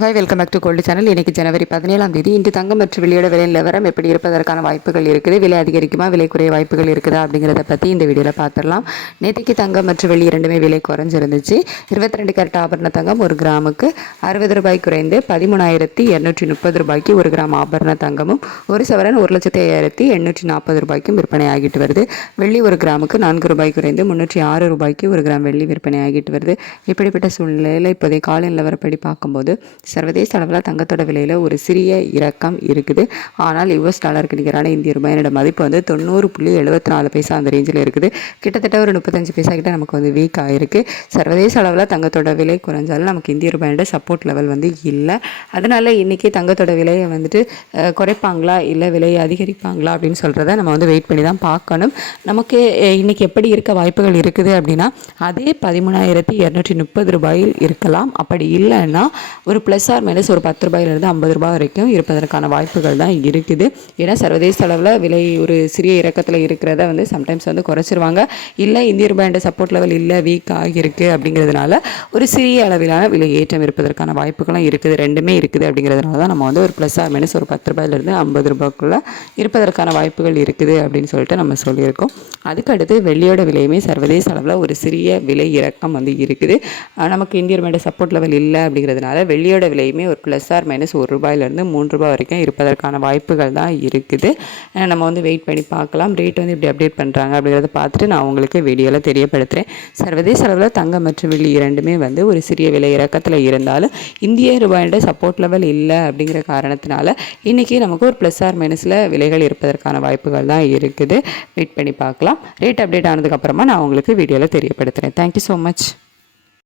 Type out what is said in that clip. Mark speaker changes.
Speaker 1: Hi welcome back to gold channel. இன்னைக்கு ஜனவரி பதினேழாம் தேதி. இன்று தங்கம் மற்றும் வெளியோட விலை நிலவரம் எப்படி இருப்பதற்கான வாய்ப்புகள் இருக்குது விலை அதிகரிக்குமா விலை குறைய வாய்ப்புகள் இருக்குதா அப்படிங்கிறத பற்றி இந்த வீடியோவில் பார்த்துடலாம் நேற்றுக்கு தங்கம் மற்றும் வெள்ளி இரண்டுமே விலை குறைஞ்சிருந்துச்சு. இருபத்தி ரெண்டு கேரட் ஆபரண தங்கம் ஒரு கிராமுக்கு அறுபது ரூபாய் குறைந்து பதிமூணாயிரத்தி இரநூற்றி முப்பது ரூபாய்க்கு ஒரு கிராம் ஆபரண தங்கமும் ஒரு சவரன் ஒரு லட்சத்தி ஐயாயிரத்தி எண்ணூற்றி நாற்பது ரூபாய்க்கும் விற்பனை ஆகிட்டு வருது. வெள்ளி ஒரு கிராமுக்கு நான்கு ரூபாய் குறைந்து முந்நூற்றி ஆறு ரூபாய்க்கு ஒரு கிராம் வெள்ளி விற்பனை ஆகிட்டு வருது. இப்படிப்பட்ட சூழ்நிலையில் இப்போதைய கால நிலவரப்படி பார்க்கும்போது சர்வதேச அளவில் தங்கத்தோட விலையில் ஒரு சிறிய இறக்கம் இருக்குது. ஆனால் யுஎஸ் டாலருக்கு நிகரான இந்திய ரூபாயினோட மதிப்பு வந்து தொண்ணூறு புள்ளி எழுபத்தி நாலு பைசா அந்த ரேஞ்சில் இருக்குது. கிட்டத்தட்ட ஒரு முப்பத்தஞ்சு பைசா கிட்ட நமக்கு வந்து வீக் ஆகிருக்கு சர்வதேச அளவில் தங்கத்தோட விலை குறைஞ்சாலும் நமக்கு இந்திய ரூபாயோட சப்போர்ட் லெவல் வந்து இல்லை. அதனால இன்றைக்கி தங்கத்தோட விலையை வந்துட்டு குறைப்பாங்களா இல்லை விலையை அதிகரிப்பாங்களா அப்படின்னு சொல்கிறத நம்ம வந்து வெயிட் பண்ணி தான் பார்க்கணும். நமக்கு இன்றைக்கி எப்படி இருக்க வாய்ப்புகள் இருக்குது அப்படின்னா அதே பதிமூணாயிரத்தி இரநூற்றி முப்பது ரூபாயில் இருக்கலாம். அப்படி இல்லைன்னா ஒரு ப்ளஸ் ஆர் மைனஸ் ஒரு பத்து ரூபாயிலிருந்து ஐம்பது ரூபாய் வரைக்கும் இருப்பதற்கான வாய்ப்புகள் தான் இருக்குது. ஏன்னா சர்வதேச அளவில் விலை ஒரு சிறிய இறக்கத்தில் இருக்கிறத வந்து சம்டைம்ஸ் வந்து குறைச்சிருவாங்க. இல்லை இந்திய ரூபாயோட சப்போர்ட் லெவல் இல்லை வீக் ஆகியிருக்கு அப்படிங்கிறதுனால ஒரு சிறிய அளவிலான விலை ஏற்றம் இருப்பதற்கான வாய்ப்புகளும் இருக்குது ரெண்டுமே இருக்குது அப்படிங்கிறதுனால தான் நம்ம வந்து ஒரு ப்ளஸ் ஆர் மைனஸ் ஒரு பத்து ரூபாயிலிருந்து ஐம்பது ரூபாய்க்குள்ளே இருப்பதற்கான வாய்ப்புகள் இருக்குது அப்படின்னு சொல்லிட்டு நம்ம சொல்லியிருக்கோம். அதுக்கு அடுத்து வெள்ளியோட விலையுமே சர்வதேச அளவில் ஒரு சிறிய விலை இறக்கம் வந்து இருக்குது. நமக்கு இந்திய ரூபாயோட சப்போர்ட் லெவல் இல்லை அப்படிங்கிறதுனால வெள்ளியோட விலையுமே ஒரு ப்ளஸ் ஆர் மைனஸ் ஒரு ரூபாயிலேருந்து மூன்று ரூபாய் வரைக்கும் இருப்பதற்கான வாய்ப்புகள் தான் இருக்குது. நம்ம வந்து வெயிட் பண்ணி பார்க்கலாம். ரேட் வந்து இப்படி அப்டேட் பண்ணுறாங்க அப்படிங்கிறத பார்த்துட்டு நான் உங்களுக்கு வீடியோவில் தெரியப்படுத்துகிறேன் சர்வதேச அளவில் தங்கம் மற்றும் வெள்ளி இரண்டுமே வந்து ஒரு சிறிய விலை இறக்கத்தில் இருந்தாலும் இந்திய ரூபாயோட சப்போர்ட் லெவல் இல்லை அப்படிங்கிற காரணத்தினால இன்றைக்கி நமக்கு ஒரு ப்ளஸ் ஆர் மைனஸில் விலைகள் இருப்பதற்கான வாய்ப்புகள் தான் இருக்குது. வெயிட் பண்ணி பார்க்கலாம். பார்க்கலாம். ரேட் அப்டேட் ஆனதுக்கப்புறமா நான் உங்களுக்கு வீடியோவில் தெரியப்படுத்துகிறேன் தேங்க்யூ ஸோ மச்